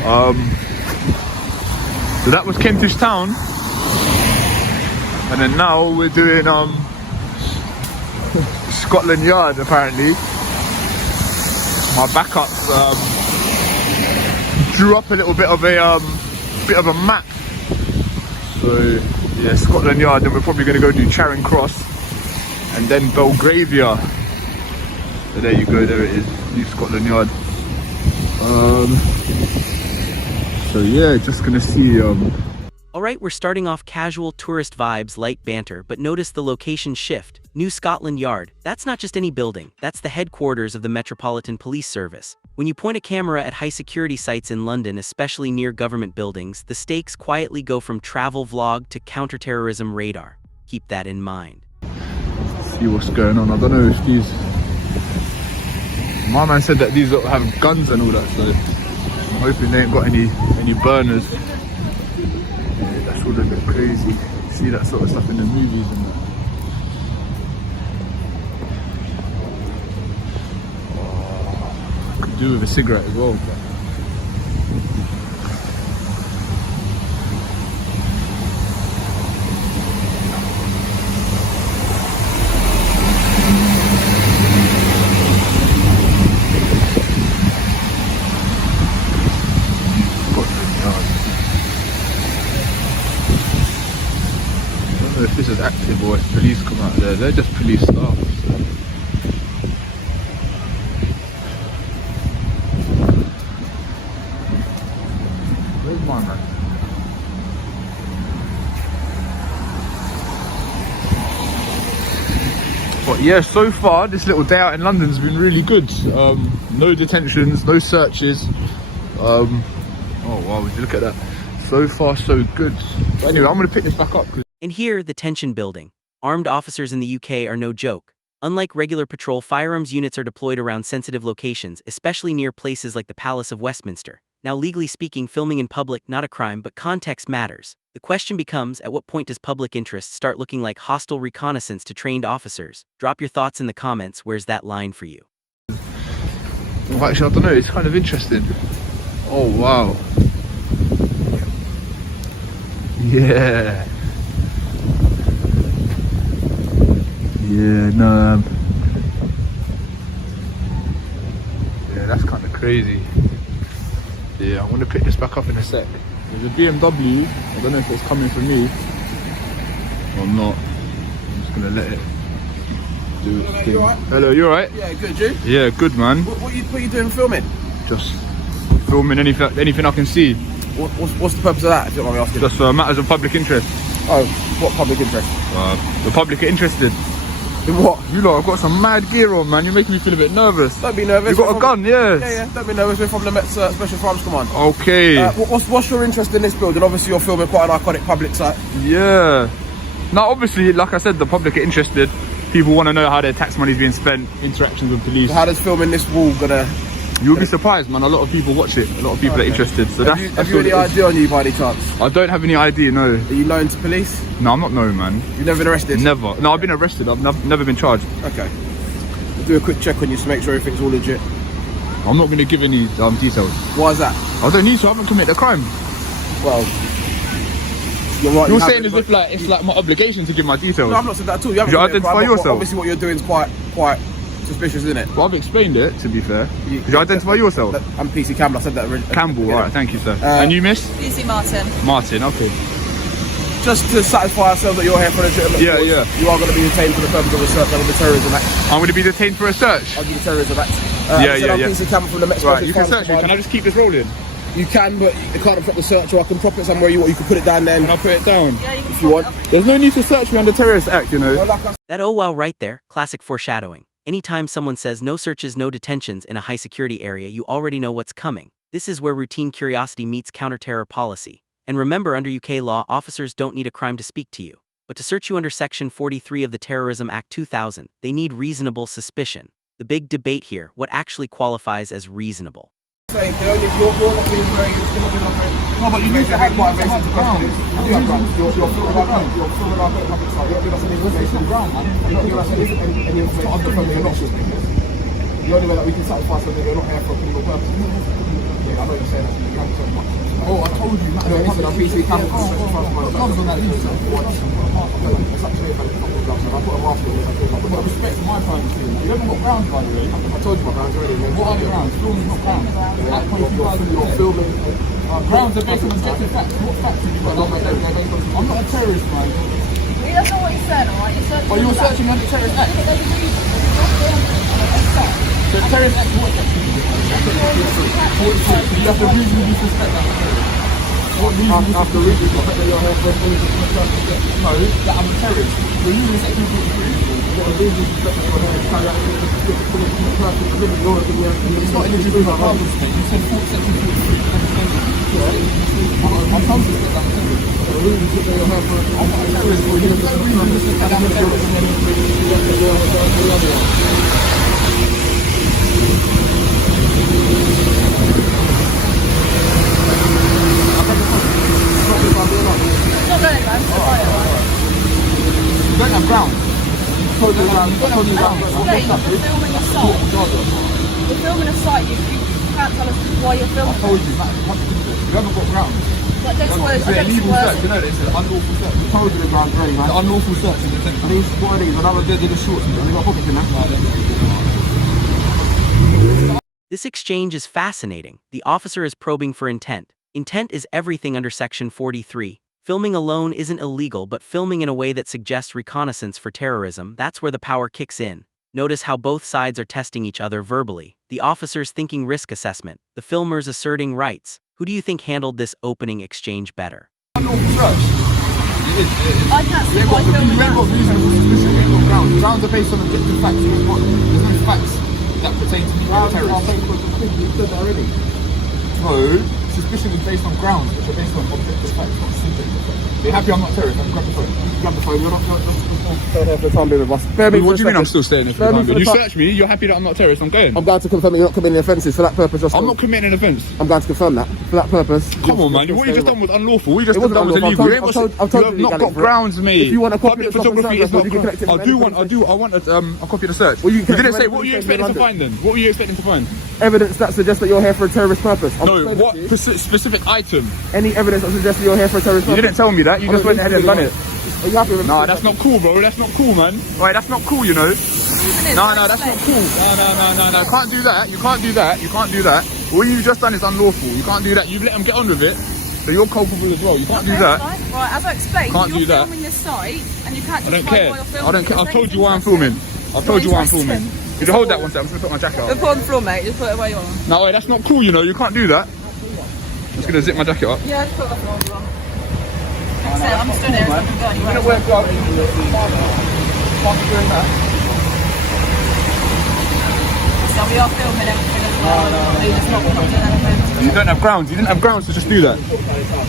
So that was Kentish Town, and then now we're doing Scotland Yard. Apparently, my backup drew up a little bit of a map. So yeah, Scotland Yard. Then we're probably going to go do Charing Cross, and then Belgravia. So there you go. There it is, New Scotland Yard. So yeah, just gonna see. Alright, we're starting off casual tourist vibes, light banter, but notice the location shift. New Scotland Yard. That's not just any building, that's the headquarters of the Metropolitan Police Service. When you point a camera at high security sites in London, especially near government buildings, the stakes quietly go from travel vlog to counterterrorism radar. Keep that in mind. See what's going on. I don't know if these... My man said that these have guns and all that, so I'm hoping they ain't got any burners. That's all a bit crazy. See that sort of stuff in the movies and that. Oh, could do with a cigarette as well. If this is active or if police come out there, they're just police staff. So. Where's my man? But yeah, so far this little day out in London's been really good. No detentions, no searches. Oh wow, would you look at that? So far so good. But anyway, I'm gonna pick this back up. And here, the tension building. Armed officers in the UK are no joke. Unlike regular patrol, firearms units are deployed around sensitive locations, especially near places like the Palace of Westminster. Now, legally speaking, filming in public, not a crime, but context matters. The question becomes, at what point does public interest start looking like hostile reconnaissance to trained officers? Drop your thoughts in the comments. Where's that line for you? Well, actually, I don't know. It's kind of interesting. Oh, wow. Yeah. Yeah, no. Yeah, that's kind of crazy. Yeah, I'm gonna pick this back up in a sec. There's a BMW. I don't know if it's coming for me or not. I'm just gonna let it do its thing. Hello, you alright? Yeah, good, you? Yeah, good, man. What are you doing filming? Just filming anything I can see. What's the purpose of that, if you don't mind me asking? Just matters of public interest. Oh, what public interest? The public are interested. In what? You lot, I've got some mad gear on, man. You're making me feel a bit nervous. Don't be nervous. You got a gun, yeah? Yeah, don't be nervous. We're from the Met's Special Firearms Command. Okay. What's your interest in this building? Obviously, you're filming quite an iconic public site. Yeah. Now, obviously, like I said, the public are interested. People want to know how their tax money is being spent, interactions with police. So how does filming this wall gonna... You'll be surprised, man. A lot of people watch it. A lot of people are interested. So have you any ID on you by any chance? I don't have any ID, no. Are you known to police? No, I'm not known, man. You've never been arrested? Never. No, I've been arrested. I've never been charged. Okay. We'll do a quick check on you to make sure everything's all legit. I'm not going to give any details. Why is that? I don't need to. I haven't committed a crime. Well, you're right. You're saying as if like it's like my obligation to give my details. No, I'm not saying that at all. You haven't Did you identify yourself? Obviously, what you're doing is quite suspicious, isn't it? Well, I've explained it, to be fair. Could you identify yourself? I'm PC Campbell. I said that originally. Campbell, alright, thank you, sir. And you, miss? PC Martin. Martin, okay. Just to satisfy ourselves that you're here for a legitimate cause, you are going to be detained for the purpose of a search under the Terrorism Act. I'm going to be detained for a search? Under the Terrorism Act. I'm PC Campbell from the Met Special Right, you can search me. Can I just keep this rolling? You can, but you can't prop the search, or I can prop it somewhere you can put it down there. Can I put it down? Yeah, you can if you want. There's no need to search me under Terrorist Act, you know. That oh wow right there, classic foreshadowing. Anytime someone says no searches, no detentions in a high security area, you already know what's coming. This is where routine curiosity meets counter-terror policy. And remember, under UK law, officers don't need a crime to speak to you. But to search you under Section 43 of the Terrorism Act 2000, they need reasonable suspicion. The big debate here, what actually qualifies as reasonable? No, but you need to have quite a basic ground. You're filming our ground. You're filming our public site. You're not giving us any information ground, man. You're not giving us any information on the phone that you're not shooting. The only way that we can satisfy something that you're not here for a criminal purpose. Yeah, I know you're saying that. listen, I'm PC cameras. Gloves on that, it's up to me if I put gloves on. I put a mask on. I respect my privacy. You haven't got grounds, by the way. I told you my grounds already. What are the grounds? Filming not grounds. Like 22,000. You're filming. Grounds are based on objective facts. What facts have you got? I'm not a terrorist, man. He doesn't know what he said, alright? Oh, you were searching under terrorist act? So terrorist act, what section? You have to reasonably suspect that. What reason? After reasonably suspect that you're here for no, that I'm a terrorist. You're using section 43. What a reason to suspect that you're here to carry out it's not eligible for harmless, mate. You said section 43. I can't suspect that I'm a terrorist. The reason to suspect that you're here for I'm not a terrorist. There's no reason to suspect that I'm a terrorist. You don't have grounds. You're filming a site. You're filming a site. You can't tell us why you're filming. I told you, you haven't got grounds. But that's words. It's illegal search. You know this. It's an unlawful search. I told you the grounds, right? It's an unlawful search. And these, what are these? Another did the shorts. Have you got pockets in there? This exchange is fascinating. The officer is probing for intent. Intent is everything under Section 43. Filming alone isn't illegal, but filming in a way that suggests reconnaissance for terrorism, that's where the power kicks in. Notice how both sides are testing each other verbally. The officer's thinking risk assessment, the filmer's asserting rights. Who do you think handled this opening exchange better? I can't see why filming that. Grounds are based on objective facts. There's no facts that pertain to terrorists. No, suspicion is based on grounds, which are based on objective facts, not subjective facts. You're happy I'm not terrorist? I can grab the phone. Grab the phone. You're not have the time being with us. What do you mean I'm still staying there for the time being? You search me, you're happy that I'm not terrorist, I'm going. I'm going to confirm that you're not committing offences for that purpose. I'm not committing an offence. I'm going to confirm that for that purpose. Come on, man. What you just done was unlawful. What you just done was illegal. You have not got grounds, mate. If you want a copy of photography, it's not. I want a copy of the search. You didn't say what were you expecting to find then? What were you expecting to find? Evidence that suggests that you're here for a terrorist purpose. No, what specific item? Any evidence that suggests that you're here for a terrorist purpose. You didn't tell me that. You just went ahead and done it. Are you happy with Nah, that's not cool, bro. That's not cool, man. Right, that's not cool, you know. No, that's not cool. No. Can't do that. You can't do that. You can't do that. What you've just done is unlawful. You can't do that. You've let them get on with it, so you're culpable as well. You can't do that. Right, as I explained, you're filming this site and you can't just I don't care. I've told you why I'm filming. I've told you why I'm filming. You can hold that one second. I'm just gonna put my jacket Put up. on the floor, mate. Just put it where you are. No, wait, that's not cool, you know. You can't do that. I'm just gonna zip my jacket up. Yeah, just put it on the floor as well. I'm stood there. I'm going You're gonna wear gloves. Can't be doing that. So we are filming everything as well. You don't have grounds. You didn't have grounds to just do that.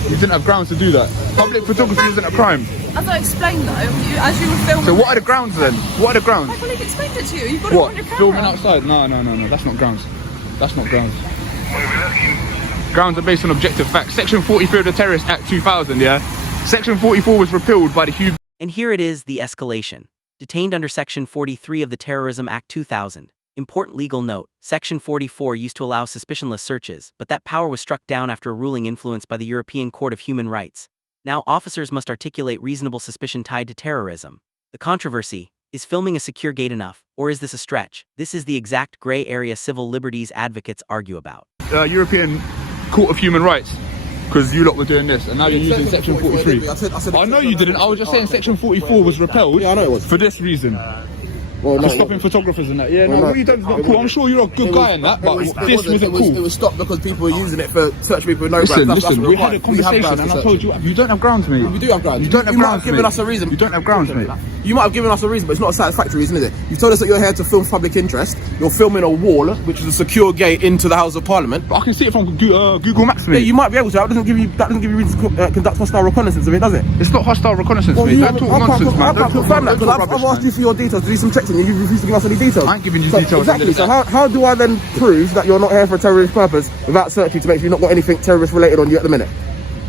You didn't have grounds to do that. Public photography isn't a crime. As I explained though, as you were filming. So what are the grounds then? What are the grounds? My colleague explained it to you. You've got it What? on your camera. Filming outside? No. That's not grounds. That's not grounds. Grounds are based on objective facts. Section 43 of the Terrorist Act 2000, yeah? Section 44 was repealed by the Hugh... And here it is, the escalation. Detained under Section 43 of the Terrorism Act 2000. Important legal note, Section 44 used to allow suspicionless searches, but that power was struck down after a ruling influenced by the European Court of Human Rights. Now officers must articulate reasonable suspicion tied to terrorism. The controversy, is filming a secure gate enough, or is this a stretch? This is the exact gray area civil liberties advocates argue about. European Court of Human Rights, because you lot were doing this, and now you're using Section 43. I know you didn't, I was just saying Section 44 was repelled for this reason. For stopping photographers and that. Yeah, what you done is not cool. I'm sure you're a good guy in that, but this wasn't cool. It was stopped because people were using it for search people with no grounds. grounds. Listen, we had a conversation and I told you, you don't have grounds, mate. We do have grounds. You don't have grounds, given us a reason. You don't have grounds, mate. You might have given us a reason, but it's not a satisfactory reason, is it? You've told us that you're here to film public interest. You're filming a wall, which is a secure gate into the House of Parliament. But I can see it from Google Maps, mate. Yeah, you might be able to. That doesn't give you reason to conduct hostile reconnaissance of it, does it? It's not hostile reconnaissance, mate. Don't talk nonsense, man. I can't confirm that because I've asked you for your details to do some checks and you refuse to give us any details. I ain't giving you details. Exactly. So how do I then prove that you're not here for a terrorist purpose without searching to make sure you've not got anything terrorist related on you at the minute?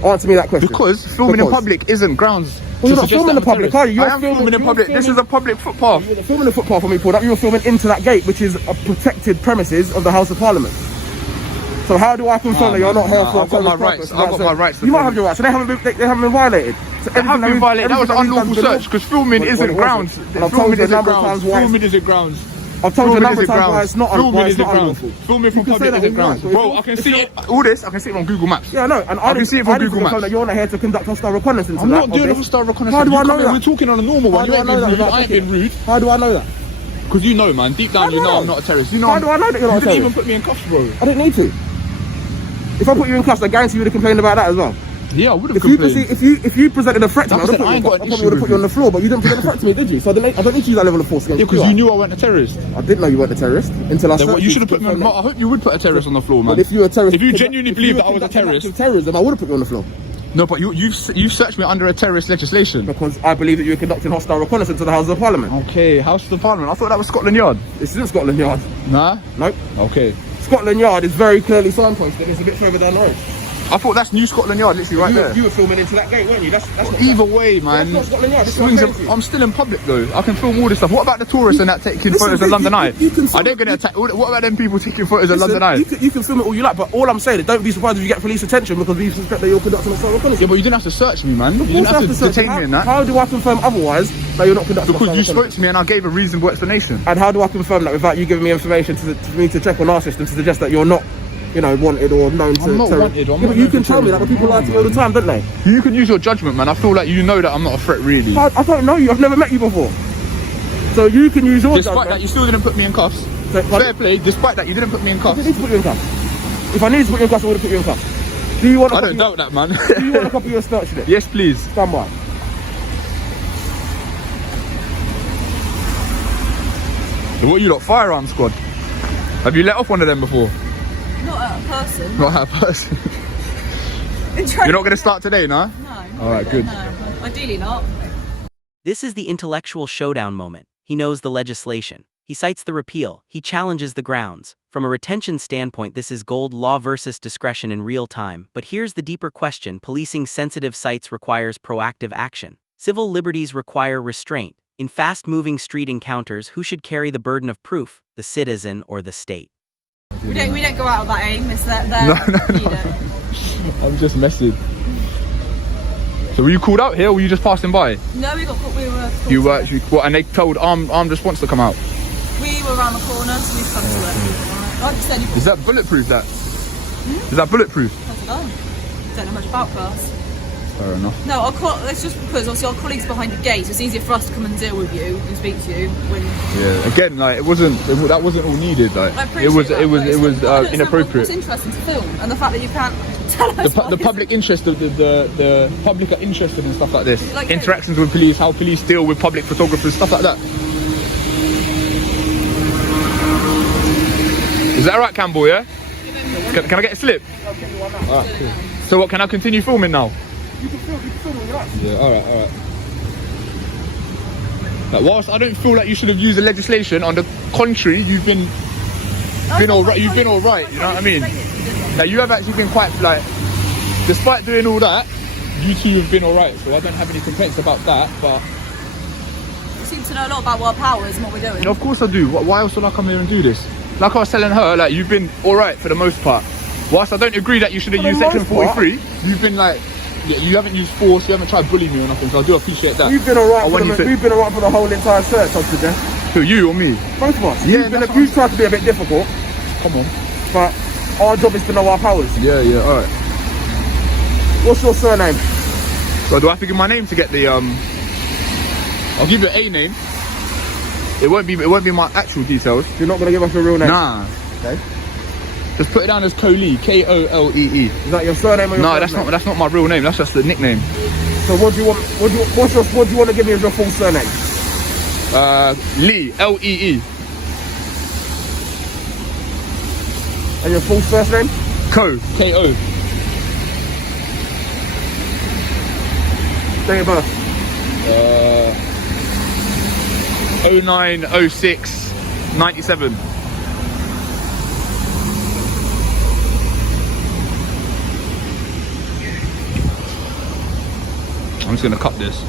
Answer me that question. Because filming in public isn't grounds. Well, you're not filming in public, are you? I am filming in public. This is a public footpath. You're filming the footpath for me, Paul. You were filming into that gate, which is a protected premises of the House of Parliament. So So how do I confirm that you're not here for a I've got my terrorist rights. purpose? I've got my rights. You might have your rights, so they haven't been violated. So They have been violated. That was an unlawful search because filming isn't grounds. Filming isn't grounds. Filming isn't grounds. I've told you a Filming number of isn't times why grounds. it's not Filming isn't unlawful. grounds. Filming from You can say public that isn't all grounds. you want, Bro, I can see it. All this, I can see it on Google Maps. Yeah, no, and I can see it from Google confirm Maps. that you're not here to conduct hostile reconnaissance. I'm not doing a hostile reconnaissance. How do I You know come in, that? We're talking on a normal one. You ain't been rude. I ain't been rude. How do I know that? Because you know, man. Deep down, you know I'm not a terrorist. You know. How do I know that you're not a You didn't even terrorist? put me in cuffs, bro. I didn't need to. If I put you in cuffs, I guarantee you would have complained about that as well. Yeah, I would have If you, complained. if you presented a threat to me, I Like I said, would I ain't got an probably issue would have with put you on you. the floor, but you didn't present a threat to me, did you? So I don't need to use that level of force against Yeah, because you knew I wasn't a terrorist. I didn't know you weren't a terrorist until I Then searched what, you should have to put me on. confirm that. I hope you would put a terrorist on the floor, man. But if you were a terrorist, If you genuinely believe that I was a conducting terrorist, acts of terrorism, I would have put you on the floor. no, but you searched me under a terrorist legislation. Because I believe that you were conducting hostile reconnaissance to the Houses of Parliament. Okay, House of the Parliament. I thought that was Scotland Yard. This isn't Scotland Yard. Nah. Nope. Okay. Scotland Yard is very clearly signposted. It's a bit further down the road. I thought that's New Scotland Yard, literally right there. You were filming into that gate, weren't you? That's not Either way, man. That's not Scotland Yard. This is what I'm saying to you. I'm still in public though. I can film all this stuff. What about the tourists and that taking Listen, photos of you- London you- Eye? you can Are they going to attack? What about them people taking photos of London Eye? You can film it all you like, but all I'm saying is don't be surprised if you get police attention because we suspect that you're conducting hostile reconnaissance. Yeah, but you didn't have to search me, man. You didn't have to search. detain me in that. How do I confirm otherwise that you're not conducting Because hostile you spoke reconnaissance? to me and I gave a reasonable explanation. And how do I confirm that without you giving me information for me to check on our system to suggest that you're not, wanted or known to I'm not terror- wanted, I'm Yeah, not but you known can to tell me that, but people lie to me all the time, don't they? You can use your judgment, man. I feel like you know that I'm not a threat, really. I don't know you. I've never met you before. So you can use your Despite judgment. that, you still didn't put me in cuffs. Fair play. Despite that, you didn't put me in I cuffs. didn't need to put you in cuffs. If I needed to put you in cuffs, I would have put you in cuffs. Do you want a I copy? don't doubt that, man. Do you want a copy of your search slip? Yes, please. Stand by. So what are you lot, firearm squad? Have you let off one of them before? Not a person. Not that person. You're not going to start today, nah? No. All right, good. No. Ideally not. This is the intellectual showdown moment. He knows the legislation. He cites the repeal. He challenges the grounds. From a retention standpoint, this is gold: law versus discretion in real time. But here's the deeper question. Policing sensitive sites requires proactive action. Civil liberties require restraint. In fast-moving street encounters, who should carry the burden of proof? The citizen or the state? We don't go out with that aim. It's that No. I'm just messing. So were you called out here or were you just passing by? No, we got caught. We were. You were actually caught and they told armed response to come out. We were around the corner, so we've come to it. Like you said, you Is that bulletproof, that? Is that bulletproof? don't know much about class. Fair enough. No, it's just because obviously our colleagues behind the gate, so it's easier for us to come and deal with you and speak to you when. Yeah. Again, like that wasn't all needed. Like I it was appreciate that, but it's inappropriate. What's interesting to film, and the fact that you can't tell us. The public interest of the public are interested in stuff like this. Like Interactions with police, how police deal with public photographers, stuff like that. Is that right, Campbell? Yeah. Can I get a slip? Alright, cool. So what? Can I continue filming now? You can film all you like. Yeah. All right. Like, whilst I don't feel like you should have used the legislation, on the contrary, you've been all right. You've been all right. You know what I mean? Like you have actually been quite like, despite doing all that, you two have been all right. So I don't have any complaints about that. But You seem to know a lot about our powers and what we're doing. you know, of course I do. Why else would I come here and do this? Like I was telling her, like you've been all right for the most part. Whilst I don't agree that you should have For the used Section most part? 43, you've been like, yeah, you haven't used force, you haven't tried to bully me or nothing. So I do appreciate that. We've been alright. when you We've been alright for the whole entire search, I suggest. Who, you or me? Both of us. Yeah, You've tried to be a bit difficult, Come on. but our job is to know our powers. Yeah. All right. What's your surname? So do I have to give my name to get the I'll give you an A name. It won't be my actual details. You're not gonna give us your real name. Nah. Okay. Just put it down as Kolee, Kolee. Is that your surname or your No, first name? that's not my real name. That's just the nickname. So what do you want? What do you want to give me as your full surname? Lee, Lee. And your full first name? Ko. Date of birth. 0906 97. I'm just gonna cut this.